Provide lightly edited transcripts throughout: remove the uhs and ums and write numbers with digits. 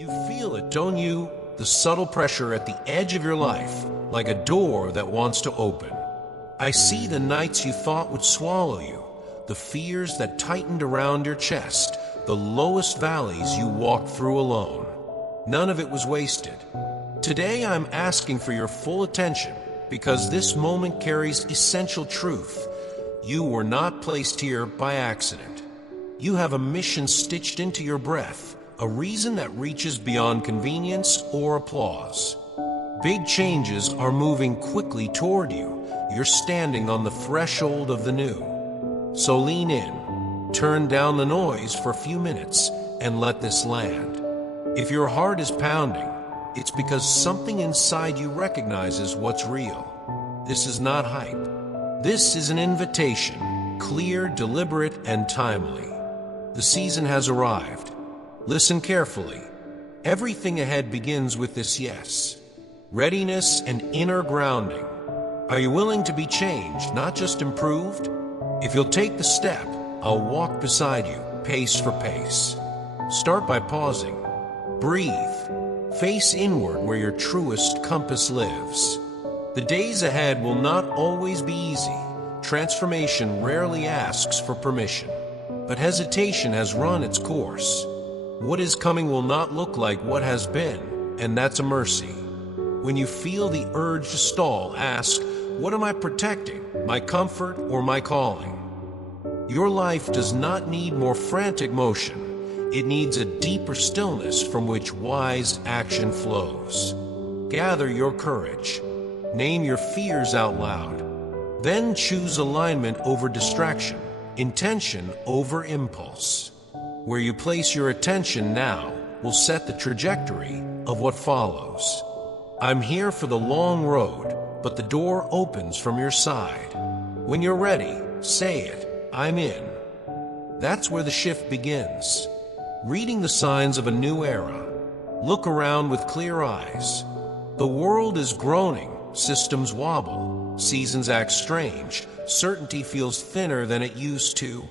You feel it, don't you? The subtle pressure at the edge of your life, like a door that wants to open. I see the nights you thought would swallow you, the fears that tightened around your chest, the lowest valleys you walked through alone. None of it was wasted. Today I'm asking for your full attention, because this moment carries essential truth. You were not placed here by accident. You have a mission stitched into your breath, a reason that reaches beyond convenience or applause. Big changes are moving quickly toward you. You're standing on the threshold of the new. So lean in, turn down the noise for a few minutes, and let this land. If your heart is pounding, it's because something inside you recognizes what's real. This is not hype. This is an invitation, clear, deliberate, and timely. The season has arrived. Listen carefully. Everything ahead begins with this yes. Readiness and inner grounding. Are you willing to be changed, not just improved? If you'll take the step, I'll walk beside you, pace for pace. Start by pausing. Breathe. Face inward where your truest compass lives. The days ahead will not always be easy. Transformation rarely asks for permission. But hesitation has run its course. What is coming will not look like what has been, and that's a mercy. When you feel the urge to stall, ask, what am I protecting, my comfort or my calling? Your life does not need more frantic motion. It needs a deeper stillness from which wise action flows. Gather your courage. Name your fears out loud. Then choose alignment over distraction, intention over impulse. Where you place your attention now will set the trajectory of what follows. I'm here for the long road, but the door opens from your side. When you're ready, say it, I'm in. That's where the shift begins. Reading the signs of a new era. Look around with clear eyes. The world is groaning, systems wobble, seasons act strange, certainty feels thinner than it used to.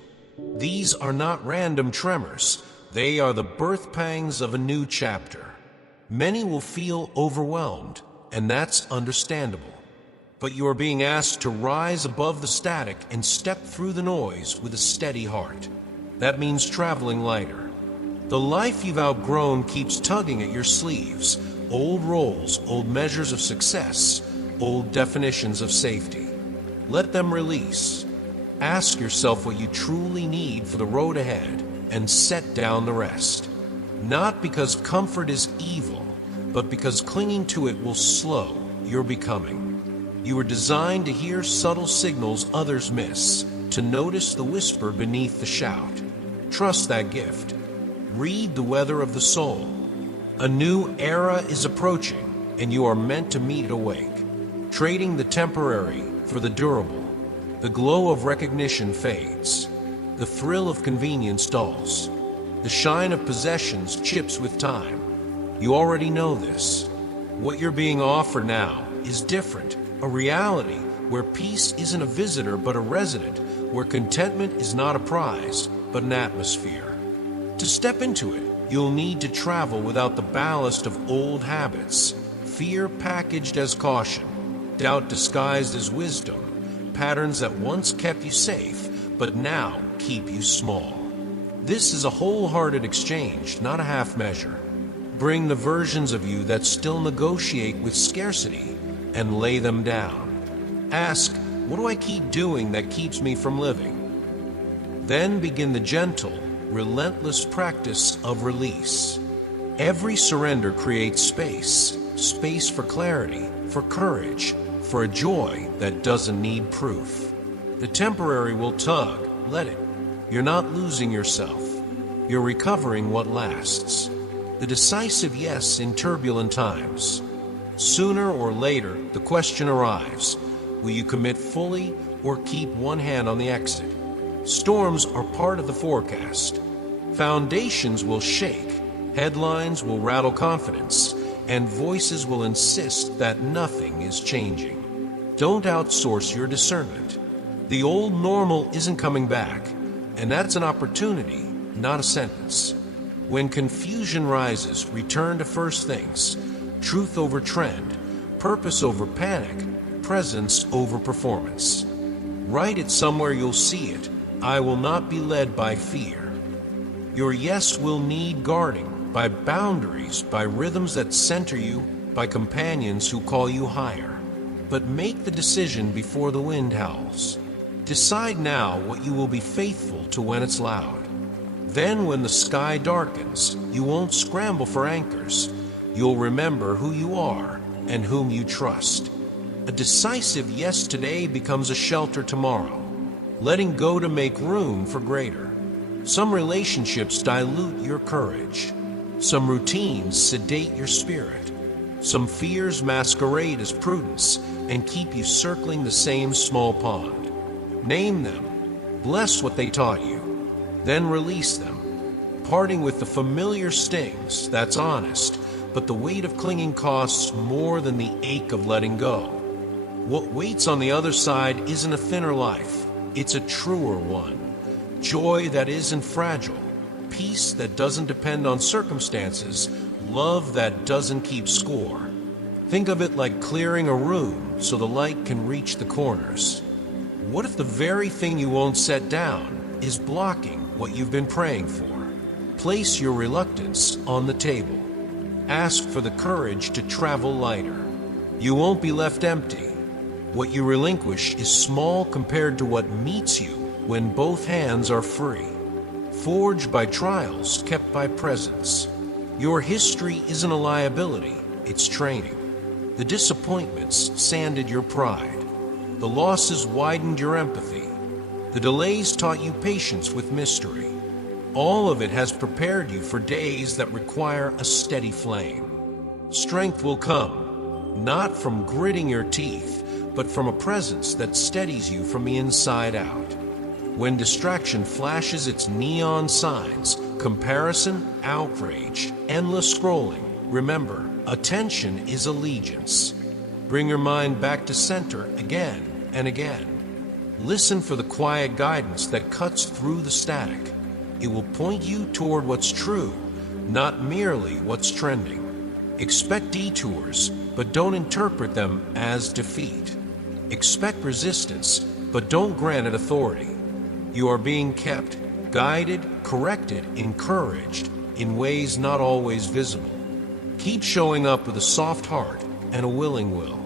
These are not random tremors. They are the birth pangs of a new chapter. Many will feel overwhelmed, and that's understandable. But you are being asked to rise above the static and step through the noise with a steady heart. That means traveling lighter. The life you've outgrown keeps tugging at your sleeves. Old roles, old measures of success, old definitions of safety. Let them release. Ask yourself what you truly need for the road ahead and set down the rest. Not because comfort is evil, but because clinging to it will slow your becoming. You were designed to hear subtle signals others miss, to notice the whisper beneath the shout. Trust that gift. Read the weather of the soul. A new era is approaching, and you are meant to meet it awake. Trading the temporary for the durable. The glow of recognition fades. The thrill of convenience dulls. The shine of possessions chips with time. You already know this. What you're being offered now is different. A reality where peace isn't a visitor but a resident, where contentment is not a prize but an atmosphere. To step into it, you'll need to travel without the ballast of old habits, fear packaged as caution, doubt disguised as wisdom, patterns that once kept you safe, but now keep you small. This is a wholehearted exchange, not a half measure. Bring the versions of you that still negotiate with scarcity and lay them down. Ask, what do I keep doing that keeps me from living? Then begin the gentle, relentless practice of release. Every surrender creates space, space for clarity, for courage, for a joy that doesn't need proof. The temporary will tug, let it. You're not losing yourself. You're recovering what lasts. The decisive yes in turbulent times. Sooner or later, the question arrives, will you commit fully or keep one hand on the exit? Storms are part of the forecast. Foundations will shake, headlines will rattle confidence, and voices will insist that nothing is changing. Don't outsource your discernment. The old normal isn't coming back, and that's an opportunity, not a sentence. When confusion rises, return to first things. Truth over trend, purpose over panic, presence over performance. Write it somewhere you'll see it. I will not be led by fear. Your yes will need guarding, by boundaries, by rhythms that center you, by companions who call you higher. But make the decision before the wind howls. Decide now what you will be faithful to when it's loud. Then when the sky darkens, you won't scramble for anchors. You'll remember who you are and whom you trust. A decisive yes today becomes a shelter tomorrow, letting go to make room for greater. Some relationships dilute your courage. Some routines sedate your spirit. Some fears masquerade as prudence and keep you circling the same small pond. Name them. Bless what they taught you. Then release them. Parting with the familiar stings, that's honest, but the weight of clinging costs more than the ache of letting go. What waits on the other side isn't a thinner life, it's a truer one. Joy that isn't fragile, peace that doesn't depend on circumstances, love that doesn't keep score. Think of it like clearing a room so the light can reach the corners. What if the very thing you won't set down is blocking what you've been praying for? Place your reluctance on the table. Ask for the courage to travel lighter. You won't be left empty. What you relinquish is small compared to what meets you when both hands are free. Forged by trials, kept by presence. Your history isn't a liability, it's training. The disappointments sanded your pride. The losses widened your empathy. The delays taught you patience with mystery. All of it has prepared you for days that require a steady flame. Strength will come, not from gritting your teeth, but from a presence that steadies you from the inside out. When distraction flashes its neon signs, comparison, outrage, endless scrolling, remember, attention is allegiance. Bring your mind back to center again and again. Listen for the quiet guidance that cuts through the static. It will point you toward what's true, not merely what's trending. Expect detours, but don't interpret them as defeat. Expect resistance, but don't grant it authority. You are being kept, guided, corrected, encouraged in ways not always visible. Keep showing up with a soft heart and a willing will.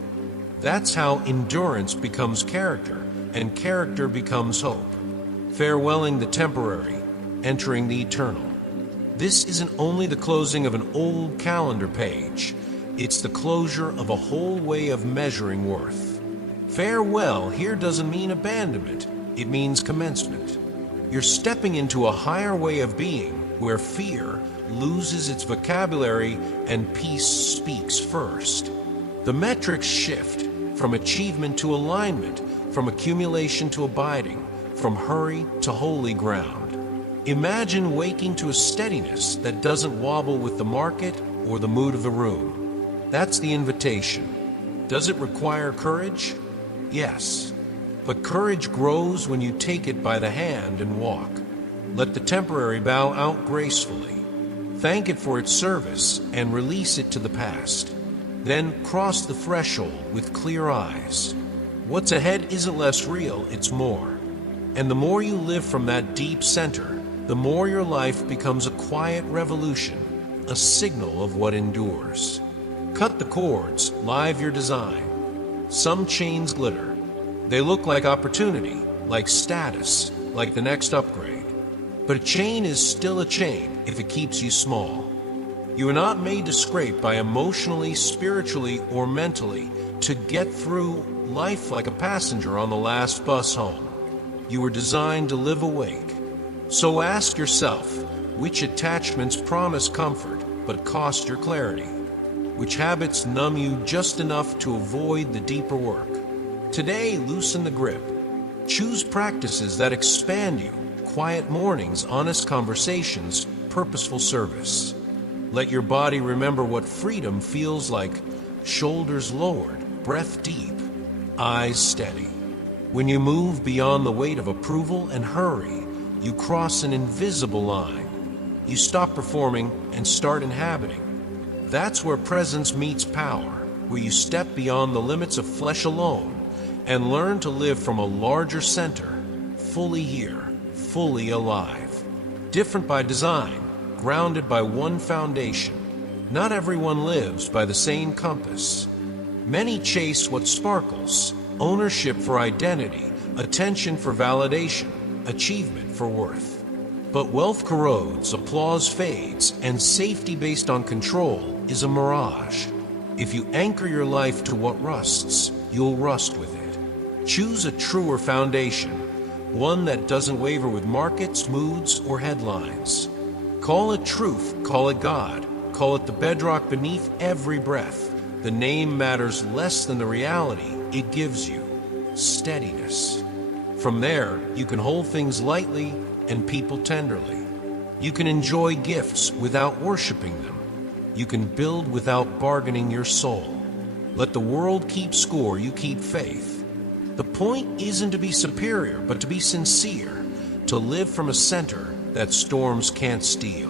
That's how endurance becomes character, and character becomes hope. Farewelling the temporary, entering the eternal. This isn't only the closing of an old calendar page, it's the closure of a whole way of measuring worth. Farewell here doesn't mean abandonment, it means commencement. You're stepping into a higher way of being where fear loses its vocabulary and peace speaks first. The metrics shift from achievement to alignment, from accumulation to abiding, from hurry to holy ground. Imagine waking to a steadiness that doesn't wobble with the market or the mood of the room. That's the invitation. Does it require courage? Yes. But courage grows when you take it by the hand and walk. Let the temporary bow out gracefully. Thank it for its service and release it to the past. Then cross the threshold with clear eyes. What's ahead isn't less real, it's more. And the more you live from that deep center, the more your life becomes a quiet revolution, a signal of what endures. Cut the cords, live your design. Some chains glitter. They look like opportunity, like status, like the next upgrade. But a chain is still a chain if it keeps you small. You are not made to scrape by emotionally, spiritually, or mentally to get through life like a passenger on the last bus home. You were designed to live awake. So ask yourself, which attachments promise comfort but cost your clarity? Which habits numb you just enough to avoid the deeper work? Today, loosen the grip. Choose practices that expand you, quiet mornings, honest conversations, purposeful service. Let your body remember what freedom feels like, shoulders lowered, breath deep, eyes steady. When you move beyond the weight of approval and hurry, you cross an invisible line. You stop performing and start inhabiting. That's where presence meets power, where you step beyond the limits of flesh alone and learn to live from a larger center, fully here, fully alive. Different by design, grounded by one foundation. Not everyone lives by the same compass. Many chase what sparkles, ownership for identity, attention for validation, achievement for worth. But wealth corrodes, applause fades, and safety based on control is a mirage. If you anchor your life to what rusts, you'll rust with it. Choose a truer foundation, one that doesn't waver with markets, moods, or headlines. Call it truth, call it God, call it the bedrock beneath every breath. The name matters less than the reality it gives you. Steadiness. From there, you can hold things lightly and people tenderly. You can enjoy gifts without worshiping them. You can build without bargaining your soul. Let the world keep score, you keep faith. The point isn't to be superior, but to be sincere, to live from a center that storms can't steal.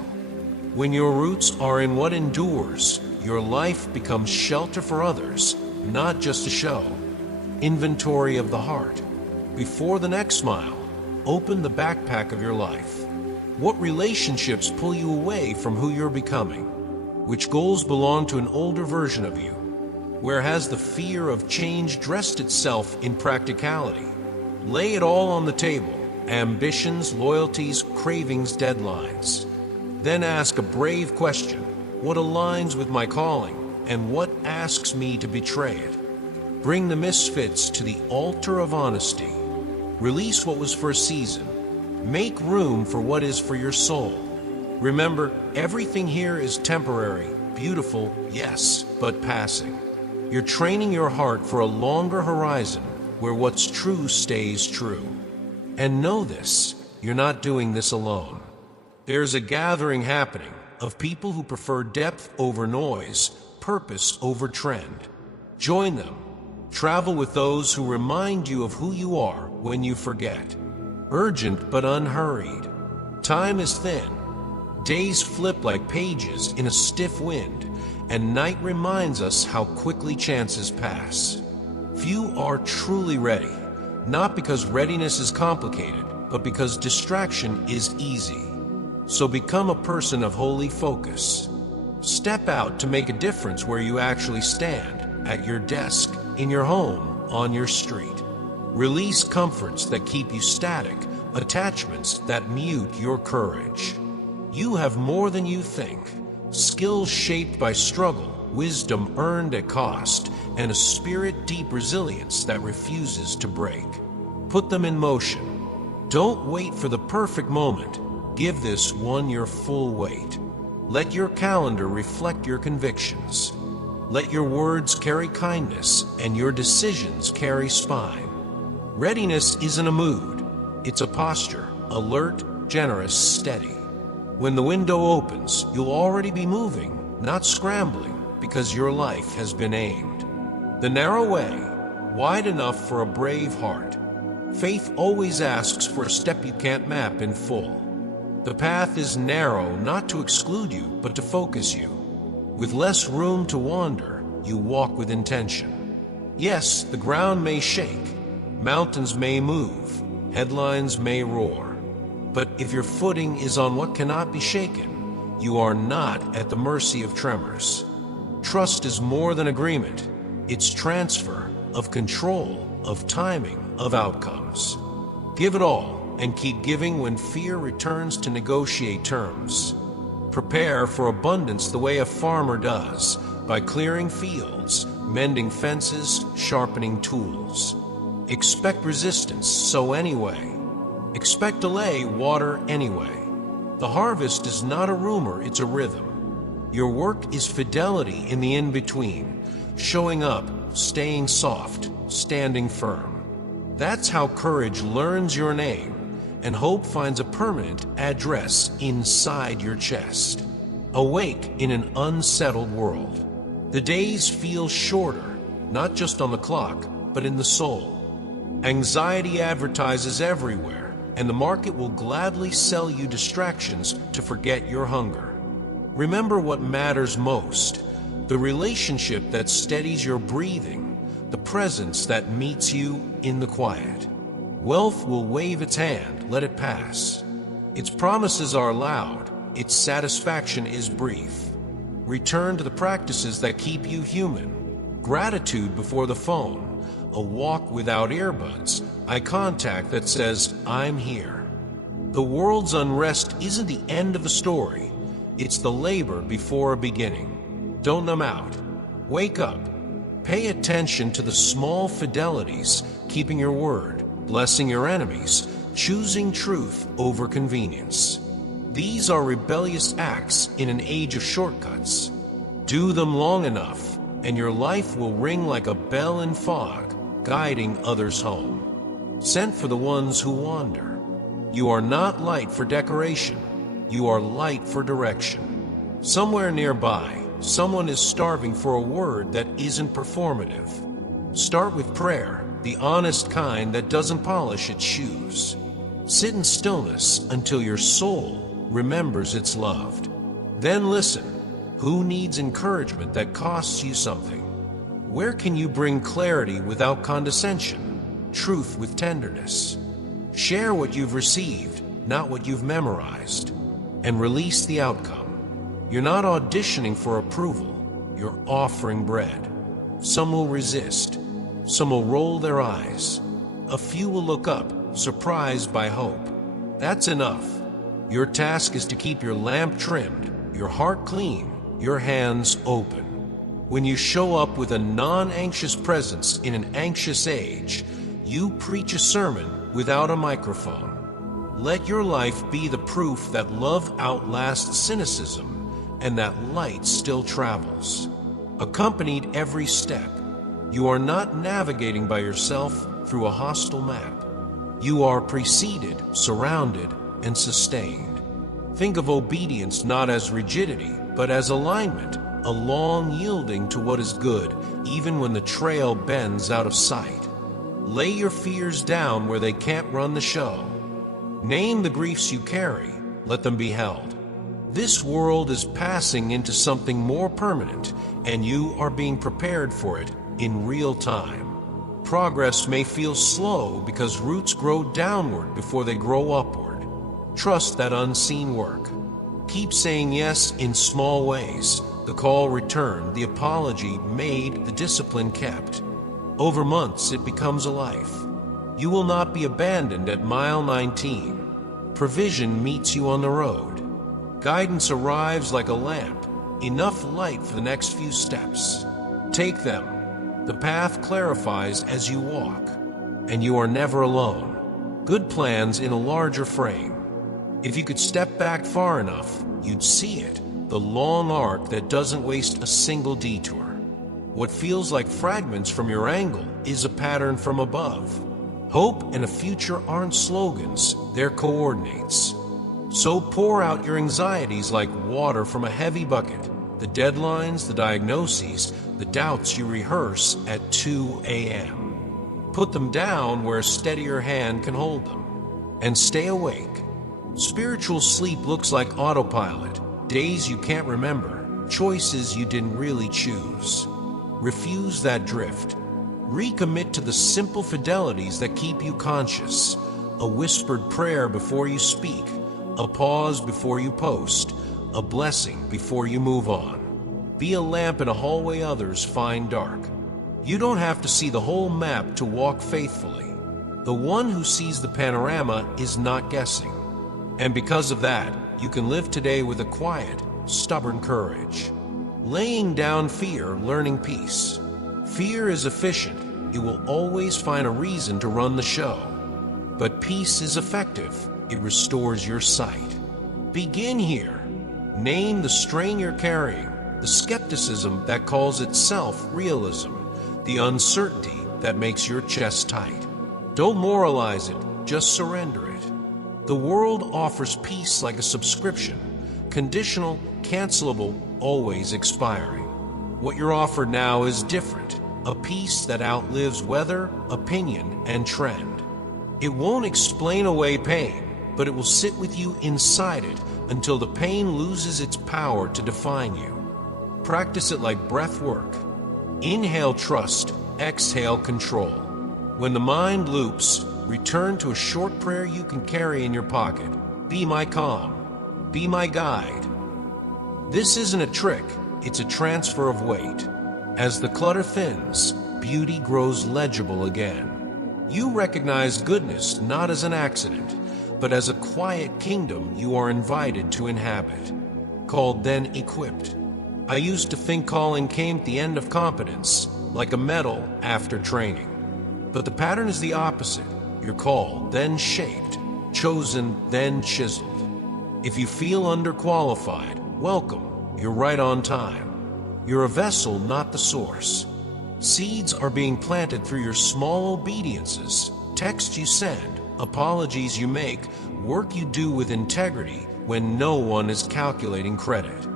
When your roots are in what endures, your life becomes shelter for others, not just a show. Inventory of the heart. Before the next smile, open the backpack of your life. What relationships pull you away from who you're becoming? Which goals belong to an older version of you? Where has the fear of change dressed itself in practicality? Lay it all on the table. Ambitions, loyalties, cravings, deadlines. Then ask a brave question. What aligns with my calling, and what asks me to betray it? Bring the misfits to the altar of honesty. Release what was for a season. Make room for what is for your soul. Remember, everything here is temporary, beautiful, yes, but passing. You're training your heart for a longer horizon where what's true stays true. And know this, you're not doing this alone. There's a gathering happening of people who prefer depth over noise, purpose over trend. Join them. Travel with those who remind you of who you are when you forget. Urgent but unhurried. Time is thin. Days flip like pages in a stiff wind, and night reminds us how quickly chances pass. Few are truly ready, not because readiness is complicated, but because distraction is easy. So become a person of holy focus. Step out to make a difference where you actually stand, at your desk, in your home, on your street. Release comforts that keep you static, attachments that mute your courage. You have more than you think. Skills shaped by struggle, wisdom earned at cost, and a spirit deep resilience that refuses to break. Put them in motion. Don't wait for the perfect moment. Give this one your full weight. Let your calendar reflect your convictions. Let your words carry kindness and your decisions carry spine. Readiness isn't a mood. It's a posture, alert, generous, steady. When the window opens, you'll already be moving, not scrambling, because your life has been aimed. The narrow way, wide enough for a brave heart. Faith always asks for a step you can't map in full. The path is narrow, not to exclude you, but to focus you. With less room to wander, you walk with intention. Yes, the ground may shake, mountains may move, headlines may roar. But if your footing is on what cannot be shaken, you are not at the mercy of tremors. Trust is more than agreement. It's transfer of control, of timing, of outcomes. Give it all and keep giving when fear returns to negotiate terms. Prepare for abundance the way a farmer does, by clearing fields, mending fences, sharpening tools. Expect resistance, sow anyway. Expect delay, water anyway. The harvest is not a rumor, it's a rhythm. Your work is fidelity in the in-between, showing up, staying soft, standing firm. That's how courage learns your name, and hope finds a permanent address inside your chest. Awake in an unsettled world. The days feel shorter, not just on the clock, but in the soul. Anxiety advertises everywhere, and the market will gladly sell you distractions to forget your hunger. Remember what matters most: the relationship that steadies your breathing, the presence that meets you in the quiet. Wealth will wave its hand, let it pass. Its promises are loud, its satisfaction is brief. Return to the practices that keep you human. Gratitude before the phone, a walk without earbuds, eye contact that says, "I'm here." The world's unrest isn't the end of the story. It's the labor before a beginning. Don't numb out. Wake up. Pay attention to the small fidelities, keeping your word, blessing your enemies, choosing truth over convenience. These are rebellious acts in an age of shortcuts. Do them long enough, and your life will ring like a bell in fog, guiding others home. Sent for the ones who wander. You are not light for decoration. You are light for direction. Somewhere nearby, someone is starving for a word that isn't performative. Start with prayer, the honest kind that doesn't polish its shoes. Sit in stillness until your soul remembers it's loved. Then listen. Who needs encouragement that costs you something? Where can you bring clarity without condescension, truth with tenderness? Share what you've received, not what you've memorized, and release the outcome. You're not auditioning for approval, you're offering bread. Some will resist, some will roll their eyes. A few will look up, surprised by hope. That's enough. Your task is to keep your lamp trimmed, your heart clean, your hands open. When you show up with a non-anxious presence in an anxious age, you preach a sermon without a microphone. Let your life be the proof that love outlasts cynicism and that light still travels. Accompanied every step, you are not navigating by yourself through a hostile map. You are preceded, surrounded, and sustained. Think of obedience not as rigidity, but as alignment, a long yielding to what is good, even when the trail bends out of sight. Lay your fears down where they can't run the show. Name the griefs you carry, let them be held. This world is passing into something more permanent, and you are being prepared for it in real time. Progress may feel slow because roots grow downward before they grow upward. Trust that unseen work. Keep saying yes in small ways. The call returned, the apology made, the discipline kept. Over months, it becomes a life. You will not be abandoned at mile 19. Provision meets you on the road. Guidance arrives like a lamp, enough light for the next few steps. Take them. The path clarifies as you walk, and you are never alone. Good plans in a larger frame. If you could step back far enough, you'd see it, the long arc that doesn't waste a single detour. What feels like fragments from your angle is a pattern from above. Hope and a future aren't slogans, they're coordinates. So pour out your anxieties like water from a heavy bucket. The deadlines, the diagnoses, the doubts you rehearse at 2 a.m. Put them down where a steadier hand can hold them. And stay awake. Spiritual sleep looks like autopilot, days you can't remember, choices you didn't really choose. Refuse that drift. Recommit to the simple fidelities that keep you conscious. A whispered prayer before you speak, a pause before you post, a blessing before you move on. Be a lamp in a hallway others find dark. You don't have to see the whole map to walk faithfully. The one who sees the panorama is not guessing. And because of that, you can live today with a quiet, stubborn courage. Laying down fear, learning peace. Fear is efficient. It will always find a reason to run the show. But peace is effective. It restores your sight. Begin here. Name the strain you're carrying, the skepticism that calls itself realism, the uncertainty that makes your chest tight. Don't moralize it, just surrender it. The world offers peace like a subscription, conditional, cancelable, always expiring. What you're offered now is different, a peace that outlives weather, opinion, and trend. It won't explain away pain, but it will sit with you inside it until the pain loses its power to define you. Practice it like breath work. Inhale trust, exhale control. When the mind loops, return to a short prayer you can carry in your pocket. Be my calm. Be my guide. This isn't a trick, it's a transfer of weight. As the clutter thins, beauty grows legible again. You recognize goodness not as an accident, but as a quiet kingdom you are invited to inhabit. Called then equipped. I used to think calling came at the end of competence, like a medal after training. But the pattern is the opposite. You're called, then shaped, chosen, then chiseled. If you feel underqualified, welcome, you're right on time. You're a vessel, not the source. Seeds are being planted through your small obediences, texts you send, apologies you make, work you do with integrity when no one is calculating credit.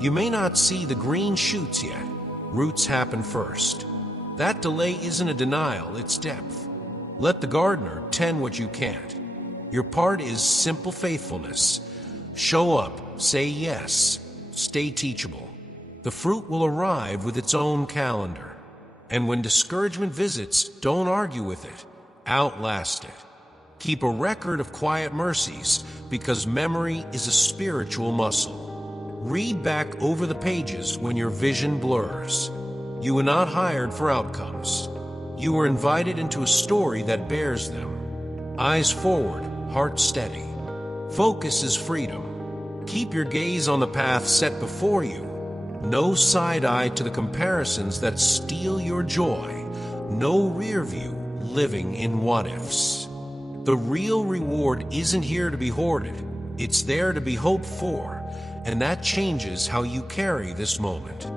You may not see the green shoots yet. Roots happen first. That delay isn't a denial, it's depth. Let the gardener tend what you can't. Your part is simple faithfulness. Show up, say yes, stay teachable. The fruit will arrive with its own calendar. And when discouragement visits, don't argue with it. Outlast it. Keep a record of quiet mercies, because memory is a spiritual muscle. Read back over the pages when your vision blurs. You were not hired for outcomes. You were invited into a story that bears them. Eyes forward, heart steady. Focus is freedom. Keep your gaze on the path set before you. No side eye to the comparisons that steal your joy. No rear view living in what ifs. The real reward isn't here to be hoarded. It's there to be hoped for. And that changes how you carry this moment.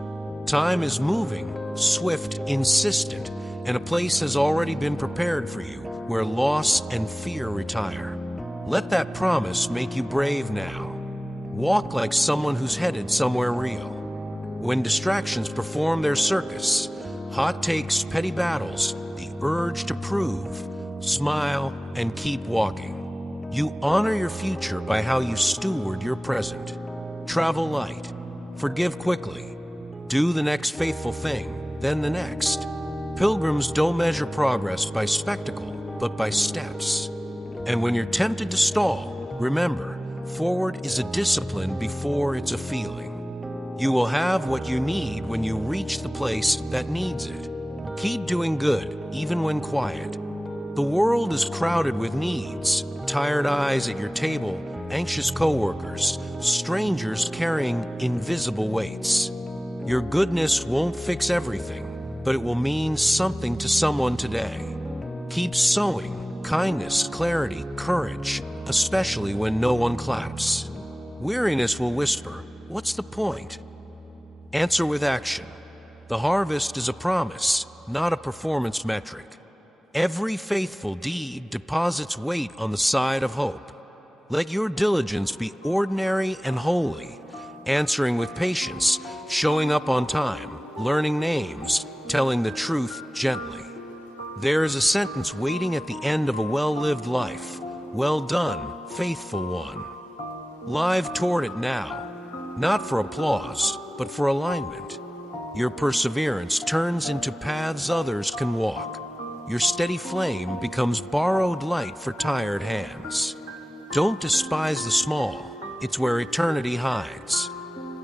Time is moving, swift, insistent, and a place has already been prepared for you where loss and fear retire. Let that promise make you brave now. Walk like someone who's headed somewhere real. When distractions perform their circus, hot takes, petty battles, the urge to prove, smile and keep walking. You honor your future by how you steward your present. Travel light. Forgive quickly. Do the next faithful thing, then the next. Pilgrims don't measure progress by spectacle, but by steps. And when you're tempted to stall, remember, forward is a discipline before it's a feeling. You will have what you need when you reach the place that needs it. Keep doing good, even when quiet. The world is crowded with needs, tired eyes at your table, anxious coworkers, strangers carrying invisible weights. Your goodness won't fix everything, but it will mean something to someone today. Keep sowing kindness, clarity, courage, especially when no one claps. Weariness will whisper, "What's the point?" Answer with action. The harvest is a promise, not a performance metric. Every faithful deed deposits weight on the side of hope. Let your diligence be ordinary and holy, answering with patience, showing up on time, learning names, telling the truth gently. There is a sentence waiting at the end of a well-lived life. Well done, faithful one. Live toward it now, not for applause, but for alignment. Your perseverance turns into paths others can walk. Your steady flame becomes borrowed light for tired hands. Don't despise the small, it's where eternity hides.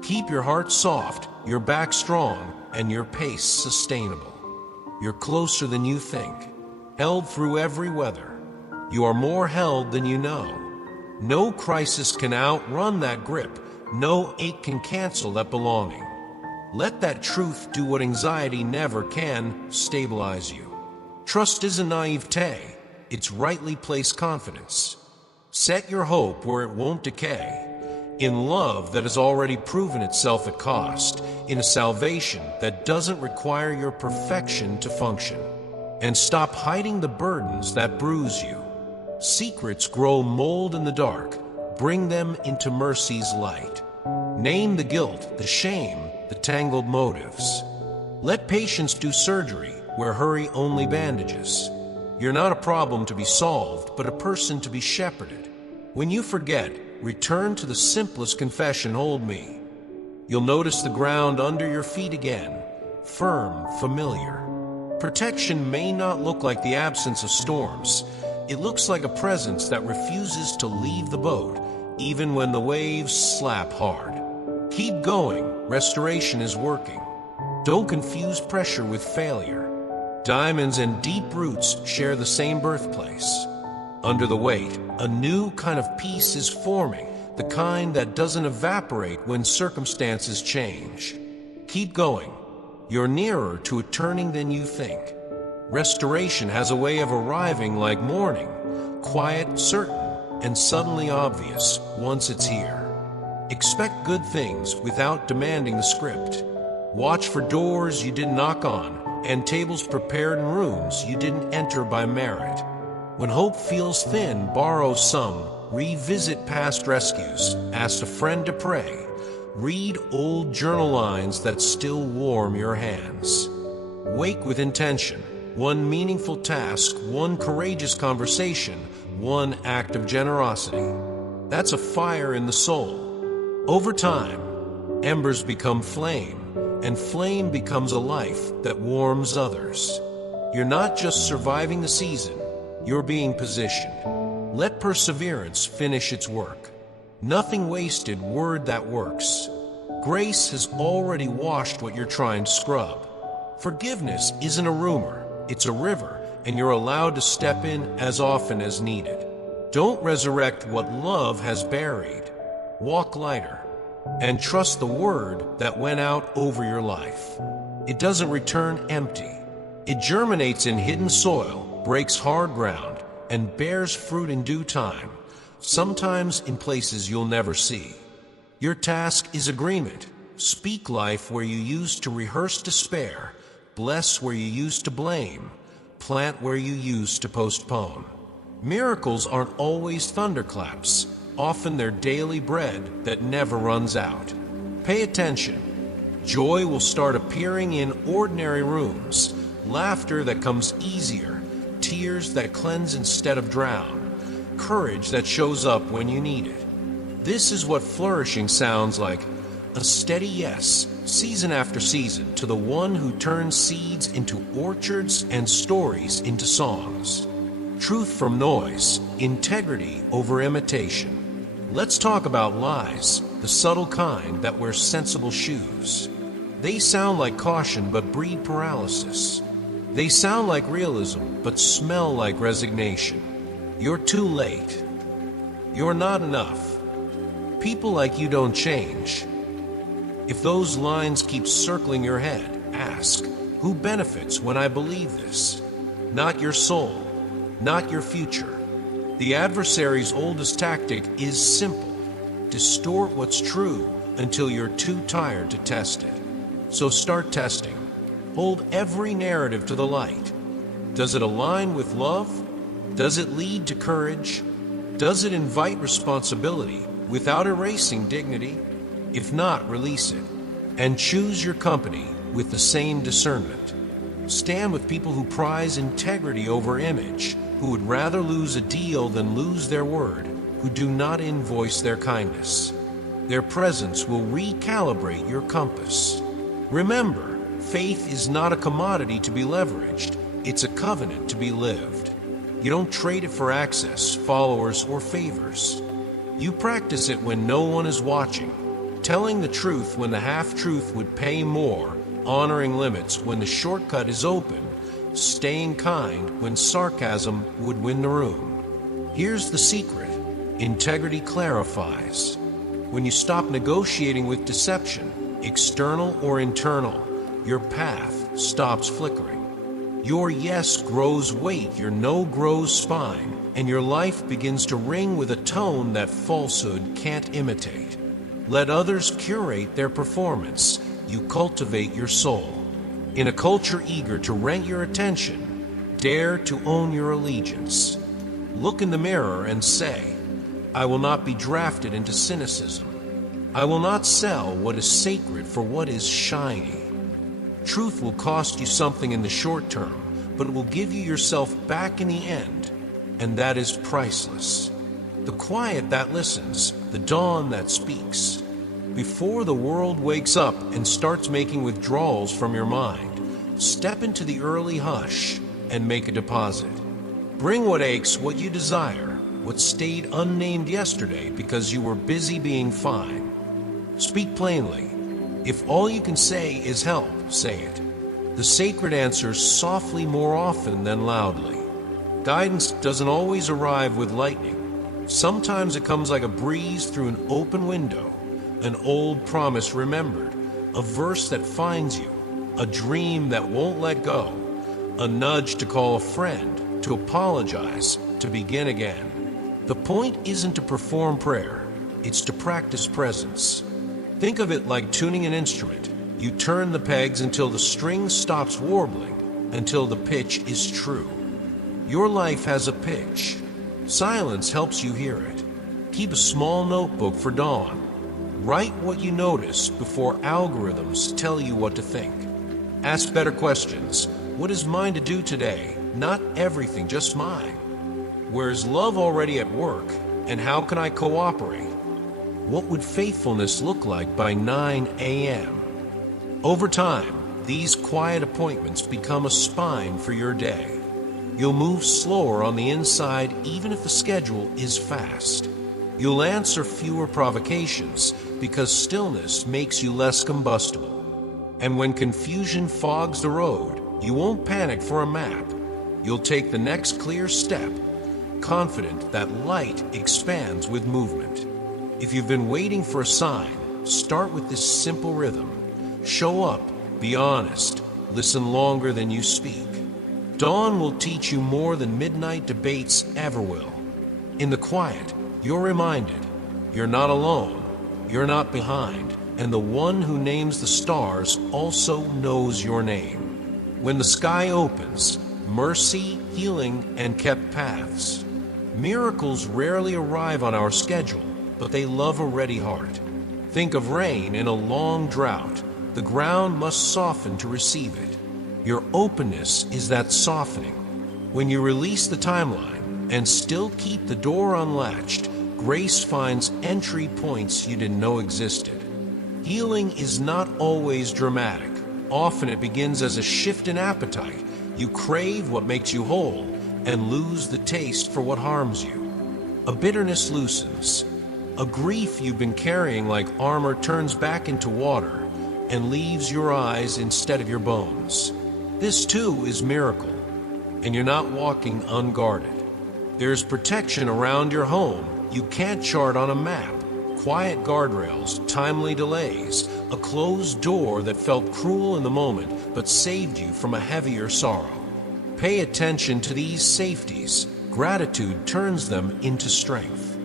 Keep your heart soft, your back strong, and your pace sustainable. You're closer than you think, held through every weather. You are more held than you know. No crisis can outrun that grip. No ache can cancel that belonging. Let that truth do what anxiety never can, stabilize you. Trust isn't naivete, it's rightly placed confidence. Set your hope where it won't decay, in love that has already proven itself at cost, in a salvation that doesn't require your perfection to function. And stop hiding the burdens that bruise you. Secrets grow mold in the dark. Bring them into mercy's light. Name the guilt, the shame, the tangled motives. Let patience do surgery where hurry only bandages. You're not a problem to be solved, but a person to be shepherded. When you forget, return to the simplest confession, hold me. You'll notice the ground under your feet again, firm, familiar. Protection may not look like the absence of storms. It looks like a presence that refuses to leave the boat, even when the waves slap hard. Keep going, restoration is working. Don't confuse pressure with failure. Diamonds and deep roots share the same birthplace. Under the weight, a new kind of peace is forming, the kind that doesn't evaporate when circumstances change. Keep going. You're nearer to a turning than you think. Restoration has a way of arriving like morning, quiet, certain, and suddenly obvious once it's here. Expect good things without demanding the script. Watch for doors you didn't knock on and tables prepared in rooms you didn't enter by merit. When hope feels thin, borrow some. Revisit past rescues. Ask a friend to pray. Read old journal lines that still warm your hands. Wake with intention. One meaningful task, one courageous conversation, one act of generosity. That's a fire in the soul. Over time, embers become flame, and flame becomes a life that warms others. You're not just surviving the season, you're being positioned. Let perseverance finish its work. Nothing wasted, word that works. Grace has already washed what you're trying to scrub. Forgiveness isn't a rumor, it's a river, and you're allowed to step in as often as needed. Don't resurrect what love has buried. Walk lighter, and trust the word that went out over your life. It doesn't return empty. It germinates in hidden soil, breaks hard ground, and bears fruit in due time, sometimes in places you'll never see. Your task is agreement. Speak life where you used to rehearse despair, bless where you used to blame, plant where you used to postpone. Miracles aren't always thunderclaps. Often they're daily bread that never runs out. Pay attention. Joy will start appearing in ordinary rooms, laughter that comes easier, tears that cleanse instead of drown, courage that shows up when you need it. This is what flourishing sounds like, a steady yes, season after season, to the one who turns seeds into orchards and stories into songs. Truth from noise, integrity over imitation. Let's talk about lies, the subtle kind that wear sensible shoes. They sound like caution but breed paralysis. They sound like realism but smell like resignation. You're too late. You're not enough. People like you don't change. If those lines keep circling your head, ask, who benefits when I believe this? Not your soul, not your future. The adversary's oldest tactic is simple. Distort what's true until you're too tired to test it. So start testing. Hold every narrative to the light. Does it align with love? Does it lead to courage? Does it invite responsibility without erasing dignity? If not, release it. And choose your company with the same discernment. Stand with people who prize integrity over image, who would rather lose a deal than lose their word, who do not invoice their kindness. Their presence will recalibrate your compass. Remember, faith is not a commodity to be leveraged. It's a covenant to be lived. You don't trade it for access, followers, or favors. You practice it when no one is watching, telling the truth when the half-truth would pay more, honoring limits when the shortcut is open, staying kind when sarcasm would win the room. Here's the secret. Integrity clarifies. When you stop negotiating with deception, external or internal, your path stops flickering. Your yes grows weight, your no grows spine, and your life begins to ring with a tone that falsehood can't imitate. Let others curate their performance. You cultivate your soul. In a culture eager to rent your attention, dare to own your allegiance. Look in the mirror and say, I will not be drafted into cynicism. I will not sell what is sacred for what is shiny. Truth will cost you something in the short term, but it will give you yourself back in the end, and that is priceless. The quiet that listens, the dawn that speaks. Before the world wakes up and starts making withdrawals from your mind, step into the early hush and make a deposit. Bring what aches, what you desire, what stayed unnamed yesterday because you were busy being fine. Speak plainly. If all you can say is help, say it. The sacred answers softly more often than loudly. Guidance doesn't always arrive with lightning. Sometimes it comes like a breeze through an open window, an old promise remembered, a verse that finds you, a dream that won't let go, a nudge to call a friend, to apologize, to begin again. The point isn't to perform prayer, it's to practice presence. Think of it like tuning an instrument. You turn the pegs until the string stops warbling, until the pitch is true. Your life has a pitch. Silence helps you hear it. Keep a small notebook for dawn. Write what you notice before algorithms tell you what to think. Ask better questions. What is mine to do today? Not everything, just mine. Where is love already at work? And how can I cooperate? What would faithfulness look like by 9 a.m.? Over time, these quiet appointments become a spine for your day. You'll move slower on the inside even if the schedule is fast. You'll answer fewer provocations because stillness makes you less combustible. And when confusion fogs the road, you won't panic for a map. You'll take the next clear step, confident that light expands with movement. If you've been waiting for a sign, start with this simple rhythm. Show up, be honest, listen longer than you speak. Dawn will teach you more than midnight debates ever will. In the quiet, you're reminded, you're not alone, you're not behind, and the one who names the stars also knows your name. When the sky opens, mercy, healing, and kept paths. Miracles rarely arrive on our schedule, but they love a ready heart. Think of rain in a long drought. The ground must soften to receive it. Your openness is that softening. When you release the timeline and still keep the door unlatched, grace finds entry points you didn't know existed. Healing is not always dramatic. Often it begins as a shift in appetite. You crave what makes you whole and lose the taste for what harms you. A bitterness loosens. A grief you've been carrying like armor turns back into water and leaves your eyes instead of your bones. This too is miracle, and you're not walking unguarded. There's protection around your home you can't chart on a map. Quiet guardrails, timely delays, a closed door that felt cruel in the moment but saved you from a heavier sorrow. Pay attention to these safeties. Gratitude turns them into strength.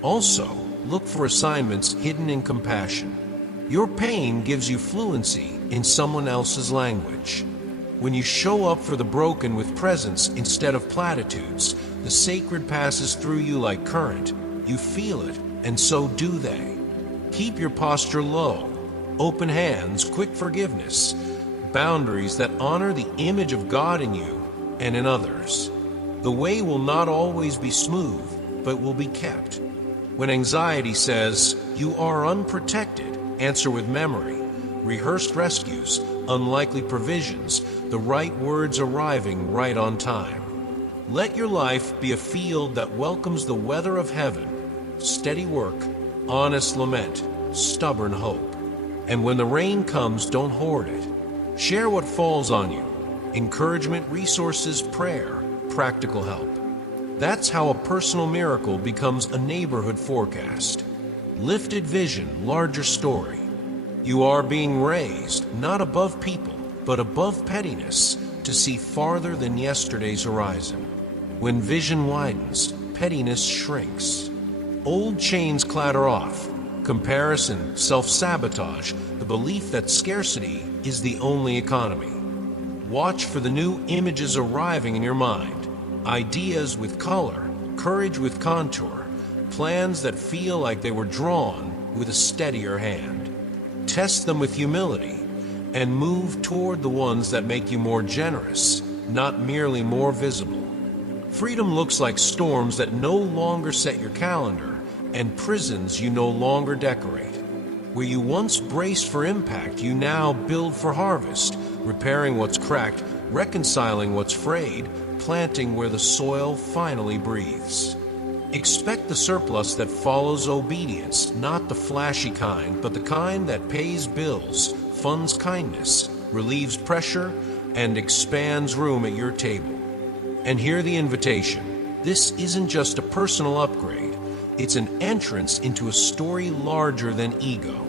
Also, look for assignments hidden in compassion. Your pain gives you fluency in someone else's language. When you show up for the broken with presence instead of platitudes, the sacred passes through you like current. You feel it, and so do they. Keep your posture low. Open hands, quick forgiveness. Boundaries that honor the image of God in you and in others. The way will not always be smooth, but will be kept. When anxiety says, "You are unprotected," answer with memory. Rehearsed rescues, unlikely provisions, the right words arriving right on time. Let your life be a field that welcomes the weather of heaven. Steady work, honest lament, stubborn hope. And when the rain comes, don't hoard it. Share what falls on you. Encouragement, resources, prayer, practical help. That's how a personal miracle becomes a neighborhood forecast. Lifted vision, larger story. You are being raised, not above people, but above pettiness, to see farther than yesterday's horizon. When vision widens, pettiness shrinks. Old chains clatter off. Comparison, self-sabotage, the belief that scarcity is the only economy. Watch for the new images arriving in your mind. Ideas with color, courage with contour, plans that feel like they were drawn with a steadier hand. Test them with humility and move toward the ones that make you more generous, not merely more visible. Freedom looks like storms that no longer set your calendar and prisons you no longer decorate. Where you once braced for impact, you now build for harvest, repairing what's cracked, reconciling what's frayed, planting where the soil finally breathes. Expect the surplus that follows obedience, not the flashy kind, but the kind that pays bills, funds kindness, relieves pressure, and expands room at your table. And hear the invitation. This isn't just a personal upgrade. It's an entrance into a story larger than ego.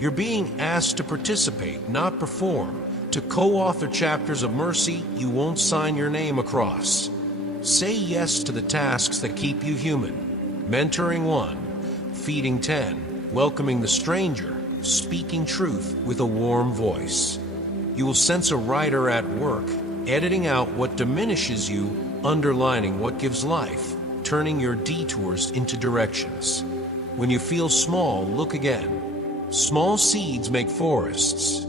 You're being asked to participate, not perform, to co-author chapters of mercy you won't sign your name across. Say yes to the tasks that keep you human. Mentoring 1, feeding 10, welcoming the stranger, speaking truth with a warm voice. You will sense a writer at work, editing out what diminishes you, underlining what gives life, turning your detours into directions. When you feel small, look again. Small seeds make forests.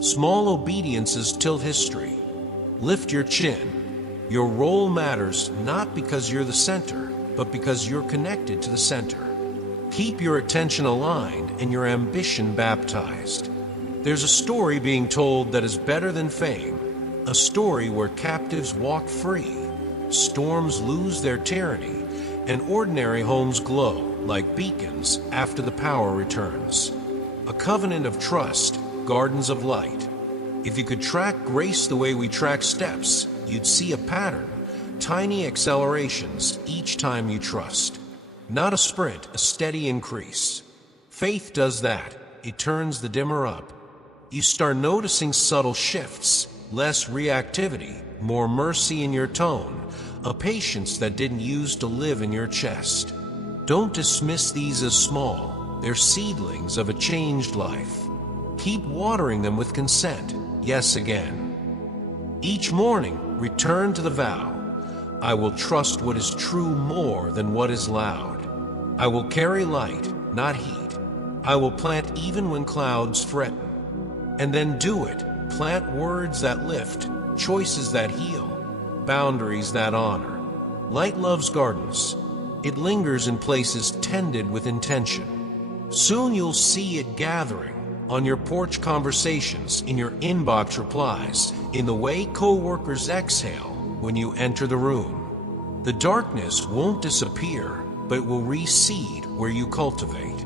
Small obediences tilt history. Lift your chin. Your role matters not because you're the center, but because you're connected to the center. Keep your attention aligned and your ambition baptized. There's a story being told that is better than fame, a story where captives walk free, storms lose their tyranny, and ordinary homes glow like beacons after the power returns. A covenant of trust, gardens of light. If you could track grace the way we track steps, you'd see a pattern, tiny accelerations each time you trust. Not a sprint, a steady increase. Faith does that. It turns the dimmer up. You start noticing subtle shifts, less reactivity, more mercy in your tone, a patience that didn't used to live in your chest. Don't dismiss these as small. They're seedlings of a changed life. Keep watering them with consent. Yes again. Each morning, return to the vow. I will trust what is true more than what is loud. I will carry light, not heat. I will plant even when clouds threaten. And then do it. Plant words that lift, choices that heal, boundaries that honor. Light loves gardens. It lingers in places tended with intention. Soon you'll see it gathering on your porch conversations, in your inbox replies, in the way co-workers exhale when you enter the room. The darkness won't disappear, but will reseed where you cultivate.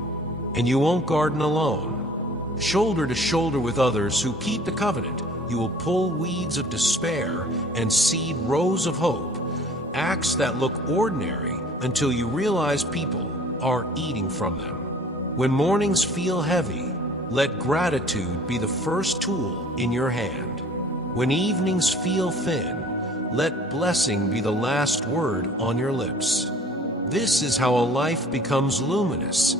And you won't garden alone. Shoulder to shoulder with others who keep the covenant, you will pull weeds of despair and seed rows of hope, acts that look ordinary until you realize people are eating from them. When mornings feel heavy, let gratitude be the first tool in your hand. When evenings feel thin, let blessing be the last word on your lips. This is how a life becomes luminous,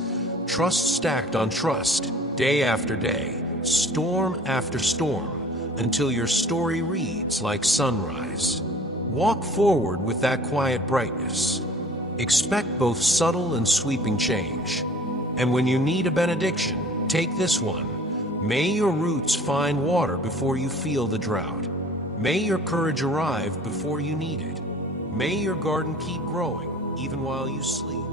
trust stacked on trust, day after day, storm after storm, until your story reads like sunrise. Walk forward with that quiet brightness. Expect both subtle and sweeping change. And when you need a benediction, take this one. May your roots find water before you feel the drought. May your courage arrive before you need it. May your garden keep growing even while you sleep.